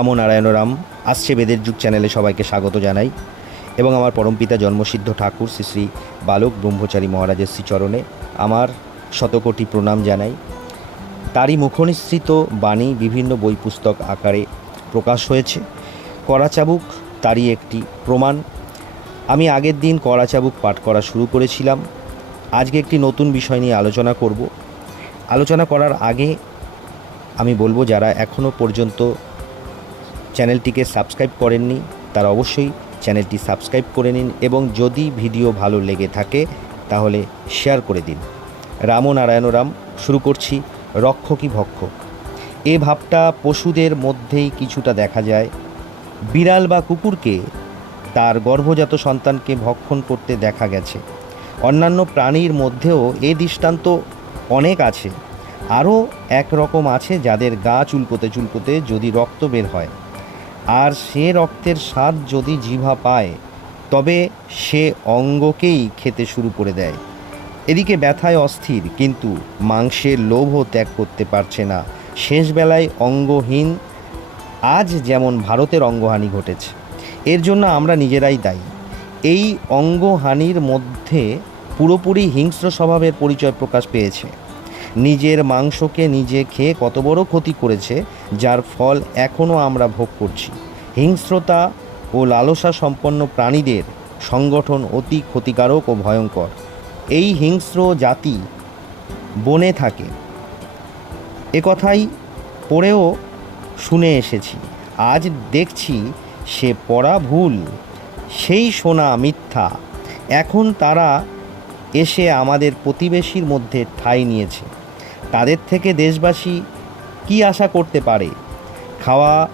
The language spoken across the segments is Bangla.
রাম ও নারায়ণ রাম, আসছে বেদের যুগ চ্যানেলে সবাইকে স্বাগত জানাই। এবং আমার পরমপিতা জন্মসিদ্ধ ঠাকুর শ্রী শ্রী বালক ব্রহ্মচারী মহারাজের শ্রীচরণে আমার শতকোটি প্রণাম জানাই। তারই মুখনিসৃত বাণী বিভিন্ন বই পুস্তক আকারে প্রকাশ হয়েছে। করাচাবুক তারই একটি প্রমাণ। আমি আগের দিন করাচাবুক পাঠ করা শুরু করেছিলাম। আজকে একটি নতুন বিষয় নিয়ে আলোচনা করব। আলোচনা করার আগে আমি বলব, যারা এখনও পর্যন্ত চ্যানেলটিকে সাবস্ক্রাইব করেননি, তারা অবশ্যই চ্যানেলটি সাবস্ক্রাইব করে নিন এবং যদি ভিডিও ভালো লেগে থাকে, তাহলে শেয়ার করে দিন। রাম রাম, শুরু করছি রক্ষ কি ভক্ষ। এ ভাবটা পশুদের মধ্যেই কিছুটা দেখা যায়। বিড়াল বা কুকুরকে তার গর্ভজাত সন্তানকে ভক্ষণ করতে দেখা গেছে। অন্যান্য প্রাণীর মধ্যেও এ দৃষ্টান্ত অনেক আছে। আরও এক রকম আছে যাদের গা চুলকোতে চুলকোতে যদি রক্ত বের হয়। আর সে রক্তের স্বাদ যদি জিভা পায়, তবে সে অঙ্গকেই খেতে শুরু করে দেয়। এদিকে ব্যথায় অস্থির, কিন্তু মাংসের লোভও ত্যাগ করতে পারছে না। শেষবেলায় অঙ্গহীন, আজ যেমন ভারতের অঙ্গহানি ঘটেছে, এর জন্য আমরা নিজেরাই দায়ী। এই অঙ্গহানির মধ্যে পুরোপুরি হিংস্র স্বভাবের পরিচয় প্রকাশ পেয়েছে। নিজের মাংসকে নিজে খেয়ে কত বড় ক্ষতি করেছে, যার ফল এখনও আমরা ভোগ করছি। হিংস্রতা ও লালসা সম্পন্ন প্রাণীদের সংগঠন অতি ক্ষতিকারক ও ভয়ঙ্কর। এই হিংস্র জাতি বনে থাকে। কথাই পড়েও শুনে এসেছি। আজ দেখছি সে পড়া ভুল, সেই শোনা মিথ্যা। এখন তারা এসে আমাদের প্রতিবেশীর মধ্যে ঠাঁই নিয়েছে। তাদের থেকে দেশবাসী কি আশা করতে পারে? খাওয়া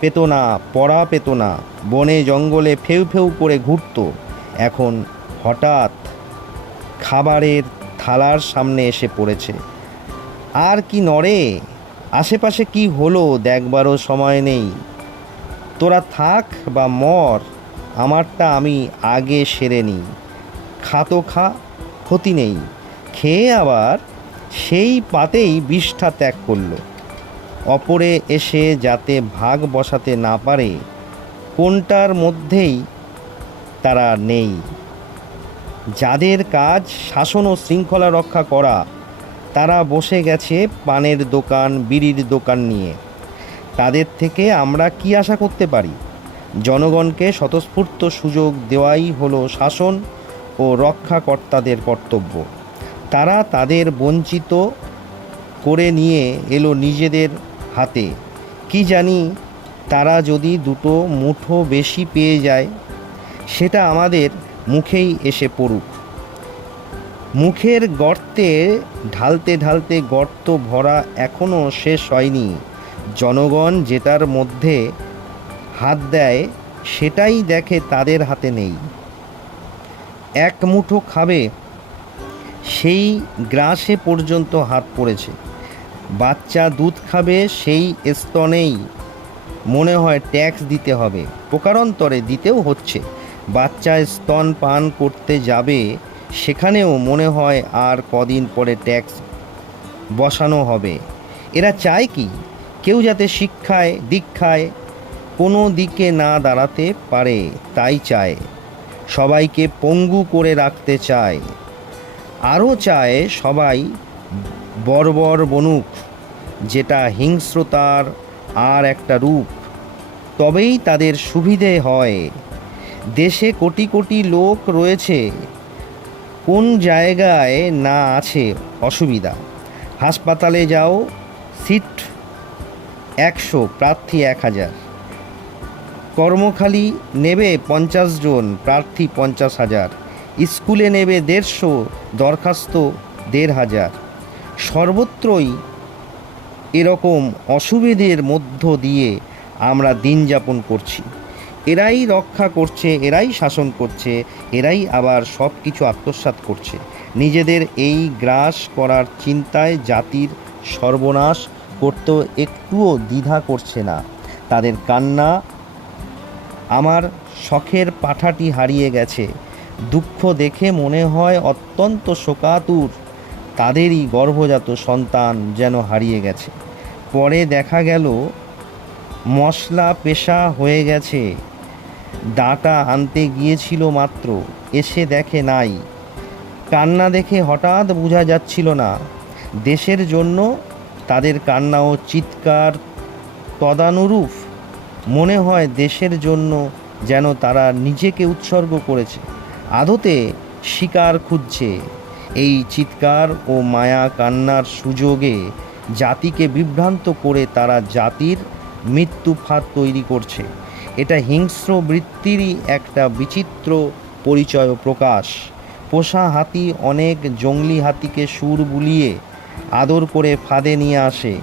পেত না, পড়া পেত না, বনে জঙ্গলে ফেউ ফেউ করে ঘুরত। এখন হঠাৎ খাবারের থালার সামনে এসে পড়েছে। আর কি নড়ে? আশেপাশে কি হলো? দেখবারও সময় নেই। তোরা থাক বা মর, আমারটা আমি আগে সেরে নিই। খাতো খা, ক্ষতি নেই। খেয়ে আবার সেই পাতেই বিষ্ঠা ত্যাগ করল। অপরে এসে যাতে ভাগ বসাতে না পারে, কোনটার মধ্যেই তারা নেই। যাদের কাজ শাসন ও শৃঙ্খলা রক্ষা করা, তারা বসে গেছে পানের দোকান, বিড়ির দোকান নিয়ে। তাদের থেকে আমরা কি আশা করতে পারি? জনগণকে স্বতঃস্ফূর্ত সুযোগ দেওয়াই হলো শাসন ও রক্ষাকর্তাদের কর্তব্য। তারা তাদের বঞ্চিত করে নিয়ে এলো নিজেদের হাতে। কি জানি তারা যদি দুটো মুঠো বেশি পেয়ে যায়, সেটা আমাদের মুখেই এসে পড়ুক। মুখের গর্তে ঢালতে ঢালতে গর্ত ভরা এখনও শেষ হয়নি। জনগণ যেটার মধ্যে হাত দেয়, সেটাই দেখে তাদের হাতে নেই। এক মুঠো খাবে সেই গ্রাসে পর্যন্ত হাত পড়েছে। বাচ্চা দুধ খাবে সেই স্তনেই। মনে হয় ট্যাক্স দিতে হবে। প্রকারান্তরে দিতেও হচ্ছে। বাচ্চা স্তন পান করতে যাবে, সেখানেও মনে হয় আর কদিন পরে ট্যাক্স বসানো হবে। এরা চায় কি? কেউ যাতে শিক্ষায়, দীক্ষায় কোনো দিকে না দাঁড়াতে পারে, তাই চায়। সবাইকে পঙ্গু করে রাখতে চায়। আরও চায় সবাই বর্বর বনুক যেটা হিংস্রতার আর একটা রূপ। তবেই তাদের সুবিধে হয়। দেশে কোটি কোটি লোক রয়েছে। কোন জায়গায় না আছে অসুবিধা? হাসপাতালে যাও, সিট একশো, প্রার্থী এক হাজার। কর্মখালি নেবে পঞ্চাশ জন, প্রার্থী পঞ্চাশ হাজার। স্কুলে নেবে দেড়শো, দরখাস্ত দেড় হাজার। সর্বত্রই এরকম অসুবিধের মধ্য দিয়ে আমরা দিন যাপন করছি। এরাই রক্ষা করছে, এরাই শাসন করছে, এরাই আবার সব কিছু আত্মসাৎ করছে। নিজেদের এই গ্রাস করার চিন্তায় জাতির সর্বনাশ করতেও একটুও দ্বিধা করছে না। তাদের কান্না আমার শখের পাঠাটি হারিয়ে গেছে। দুঃখ দেখে মনে হয় অত্যন্ত শোকাতুর। তাদেরই গর্ভজাত সন্তান যেন হারিয়ে গেছে। পরে দেখা গেল, মশলা পেশা হয়ে গেছে। ডাটা আনতে গিয়েছিল মাত্র, এসে দেখে নাই। কান্না দেখে হঠাৎ বোঝা যাচ্ছিল না। দেশের জন্য তাদের কান্না ও চিৎকার, তদানুরূপ। মনে হয় দেশের জন্য যেন তারা নিজেকে উৎসর্গ করেছে। আদতে শিকার খুঁজছে। এই চিৎকার ও মায়া কান্নার সুযোগে জাতিকে বিভ্রান্ত করে তারা জাতির মৃত্যু ফাঁদ তৈরি করছে। এটা হিংস্র বৃত্তিরই একটা বিচিত্র পরিচয় প্রকাশ। পোষা হাতি অনেক জঙ্গলি হাতিকে সুর বুলিয়ে আদর করে ফাঁদে নিয়ে আসে।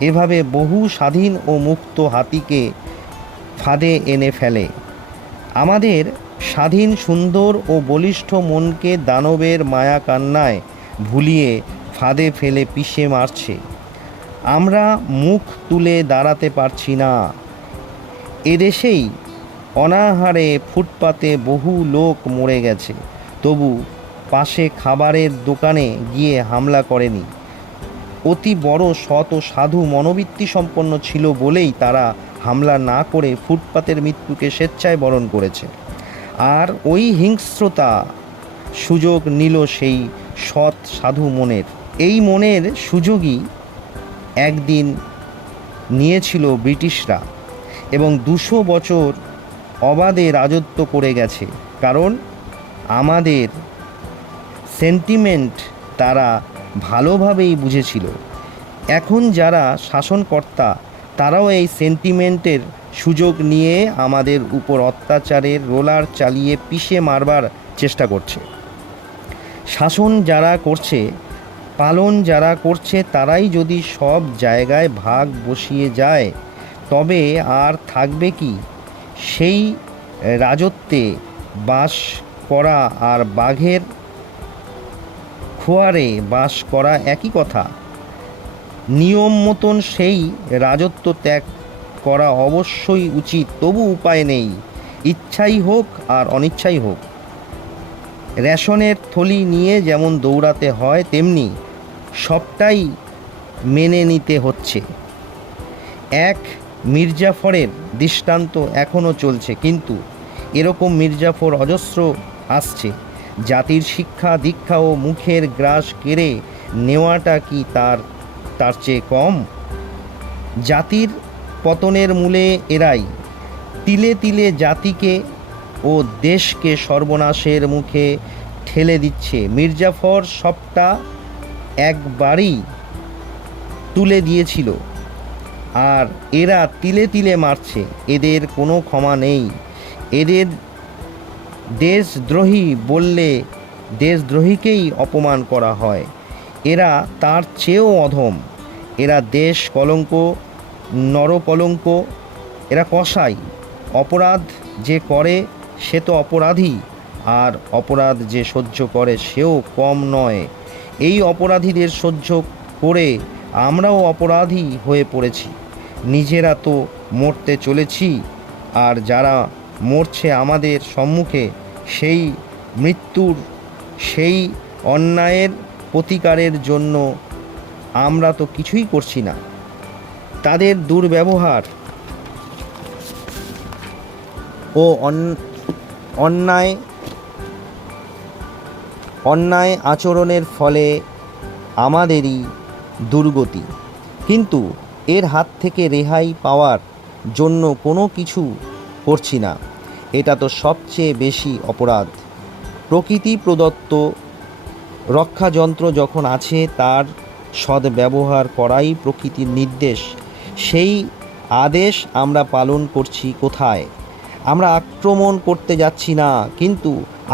এভাবে বহু স্বাধীন ও মুক্ত হাতিকে ফাঁদে এনে ফেলে। আমাদের স্বাধীন, সুন্দর ও বলিষ্ঠ মনকে দানবের মায়া কান্নায় ভুলিয়ে ফাঁদে ফেলে পিষে মারছে। আমরা মুখ তুলে দাঁড়াতে পারছি না। এদেশেই অনাহারে ফুটপাতে বহু লোক মরে গেছে। তবু পাশে খাবারের দোকানে গিয়ে হামলা করেনি। অতি বড় সৎ ও সাধু মনোবৃত্তি সম্পন্ন ছিল বলেই তারা হামলা না করে ফুটপাতের মৃত্যুকে স্বেচ্ছায় বরণ করেছে। আর ওই হিংস্রতা সুযোগ নিল সেই সৎ সাধু মনের। এই মনের সুযোগই একদিন নিয়েছিল ব্রিটিশরা এবং দুশো বছর অবাধে রাজত্ব করে গেছে। কারণ আমাদের সেন্টিমেন্ট তারা ভালোভাবেই বুঝেছিল। এখন যারা শাসনকর্তা তারাও এই সেন্টিমেন্টের সুযোগ নিয়ে আমাদের উপর অত্যাচারের রোলার চালিয়ে পিষে মারবার চেষ্টা করছে। শাসন যারা করছে, পালন যারা করছে, তারাই যদি সব জায়গায় ভাগ বসিয়ে যায়, তবে আর থাকবে কি? সেই রাজত্বে বাস করা আর বাঘের খোয়ারে বাস করা একই কথা। নিয়ম মতন সেই রাজত্ব ত্যাগ করা অবশ্যই উচিত, তবু উপায় নেই। ইচ্ছাই হোক আর অনিচ্ছাই হোক। রেশনের থলি নিয়ে যেমন দৌড়াতে হয়, তেমনি সবটাই মেনে নিতে হচ্ছে। এক, মির্জাফরের দৃষ্টান্ত এখনও চলছে, কিন্তু এরকম মির্জাফর অজস্র আসছে। জাতির শিক্ষা, দীক্ষা ও মুখের গ্রাস কেড়ে নেওয়াটা কি তার তার চেয়ে কম। জাতির পতনের মূলে এরাই তিলে তিলে জাতিকে ও দেশকে সর্বনাশের মুখে ঠেলে দিচ্ছে। মির্জাফর সবটা একবারই তুলে দিয়েছিল। আর এরা তিলে তিলে মারছে। এদের কোনো ক্ষমা নেই। এদের দেশদ্রোহী বললে দেশদ্রোহীকেই অপমান করা হয়। এরা তার চেয়েও অধম। এরা দেশ কলঙ্ক, নরকলঙ্ক, এরা কসাই। অপরাধ যে করে, সে তো অপরাধী, আর অপরাধ যে সহ্য করে, সেও কম নয়। এই অপরাধীদের সহ্য করে আমরাও অপরাধী হয়ে পড়েছি। নিজেরা তো মরতে চলেছি, আর যারা মরছে আমাদের সম্মুখে, সেই মৃত্যুর, সেই অন্যায়ের প্রতিকারের জন্য আমরা তো কিছুই করছি না। তাদের দুর্ব্যবহার ও অন- অন্যায় অন্যায় আচরণের ফলে আমাদেরই দুর্গতি। কিন্তু এর হাত থেকে রেহাই পাওয়ার জন্য কোনো কিছু করছি না। এটা তো সবচেয়ে বেশি অপরাধ। প্রকৃতি প্রদত্ত রক্ষাযন্ত্র যখন আছে, তার সদ্ব্যবহার করাই প্রকৃতির নির্দেশ। সেই আদেশ আমরা পালন করছি কোথায়? আমরা আক্রমণ করতে যাচ্ছি না, কিন্তু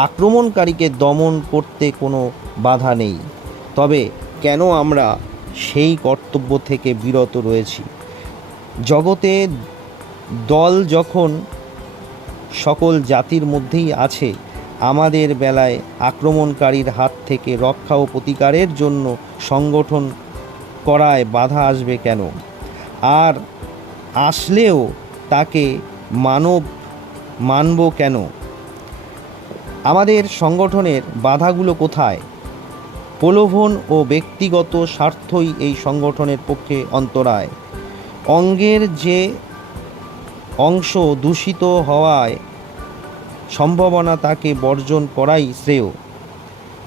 আক্রমণকারীকে দমন করতে কোনো বাধা নেই। তবে কেন আমরা সেই কর্তব্য থেকে বিরত রয়েছি? জগতে দল যখন সকল জাতির মধ্যেই আছে আমাদের বেলায় আক্রমণকারীর হাত থেকে রক্ষা ও প্রতিকারের জন্য সংগঠন করায় বাধা আসবে কেন? আর আসলেও তাকে মানব মানব কেন? আমাদের সংগঠনের বাধাগুলো কোথায়? প্রলোভন ও ব্যক্তিগত স্বার্থই এই সংগঠনের পক্ষে অন্তরায়। অঙ্গের যে অংশ দূষিত হওয়ায় সম্ভাবনা তাকে বর্জন করাই শ্রেয়।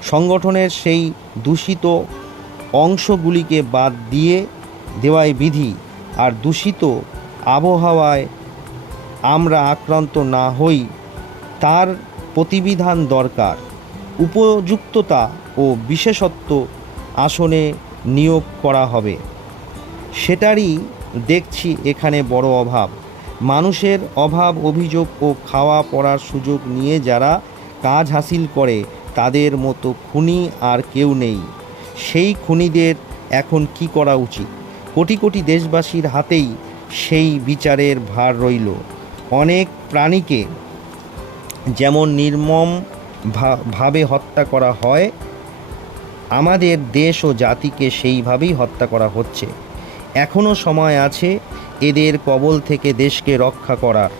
সংগঠনের সেই দূষিত অংশগুলিকে বাদ দিয়ে দেওয়াই বিধি আর দূষিত আবহাওয়ায় আমরা আক্রান্ত না হই, তার প্রতিবিধান দরকার। উপযুক্ততা ও বিশেষত্ব আসনে নিয়োগ করা হবে। সেটারই দেখছি এখানে বড় অভাব। মানুষের অভাব, অভিযোগ ও খাওয়া পড়ার সুযোগ নিয়ে যারা কাজ হাসিল করে, তাদের মতো খুনি আর কেউ নেই। সেই খুনিদের এখন কি করা উচিত? কোটি কোটি দেশবাসীর হাতেই সেই বিচারের ভার রইল। অনেক প্রাণীকে যেমন নির্মম ভাবে হত্যা করা হয়, আমাদের দেশ ও জাতিকে সেইভাবেই হত্যা করা হচ্ছে। এখনও সময় আছে এদের কবল থেকে দেশকে রক্ষা করার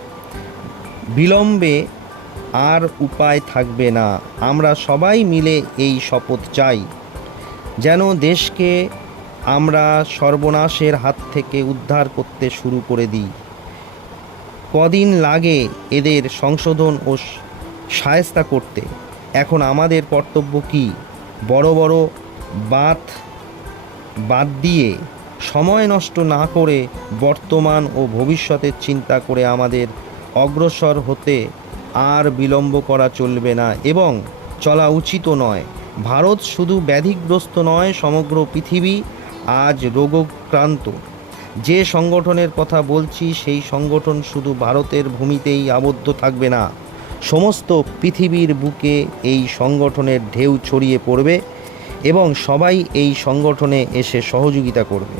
বিলম্বে আর উপায় থাকবে না। আমরা সবাই মিলে এই শপথ চাই। যেন দেশকে আমরা সর্বনাশের হাত থেকে উদ্ধার করতে শুরু করে দিই। কদিন লাগে এদের সংশোধন ও সায়স্তা করতে। এখন আমাদের কর্তব্য কি? বড় বড় বাত বাদ দিয়ে সময় নষ্ট না করে বর্তমান ও ভবিষ্যতের চিন্তা করে আমাদের অগ্রসর হতে আর বিলম্ব করা চলবে না এবং চলা উচিতও নয়। ভারত শুধু ব্যাধিগ্রস্ত নয়, সমগ্র পৃথিবী আজ রোগক্রান্ত। যে সংগঠনের কথা বলছি, সেই সংগঠন শুধু ভারতের ভূমিতেই আবদ্ধ থাকবে না। সমস্ত পৃথিবীর বুকে এই সংগঠনের ঢেউ ছড়িয়ে পড়বে। এবং সবাই এই সংগঠনে এসে সহযোগিতা করবে।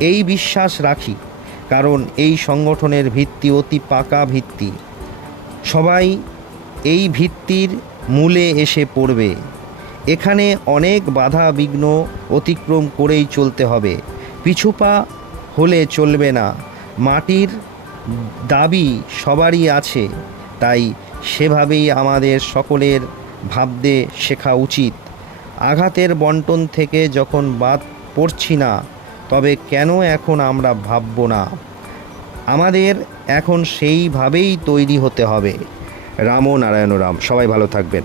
এই বিশ্বাস রাখি, কারণ এই সংগঠনের ভিত্তি অতি পাকা ভিত্তি। সবাই এই ভিত্তির মূলে এসে পড়বে। এখানে অনেক বাধা বিঘ্ন অতিক্রম করেই চলতে হবে। পিছুপা হলে চলবে না। মাটির দাবি সবারই আছে, তাই সেভাবেই আমাদের সকলের ভাবতে শেখা উচিত। আঘাতের বন্টন থেকে যখন বাদ পড়ছি না, তবে কেন এখন আমরা ভাবব না? আমাদের এখন সেইভাবেই তৈরি হতে হবে। রামও নারায়ণ রাম, সবাই ভালো থাকবেন।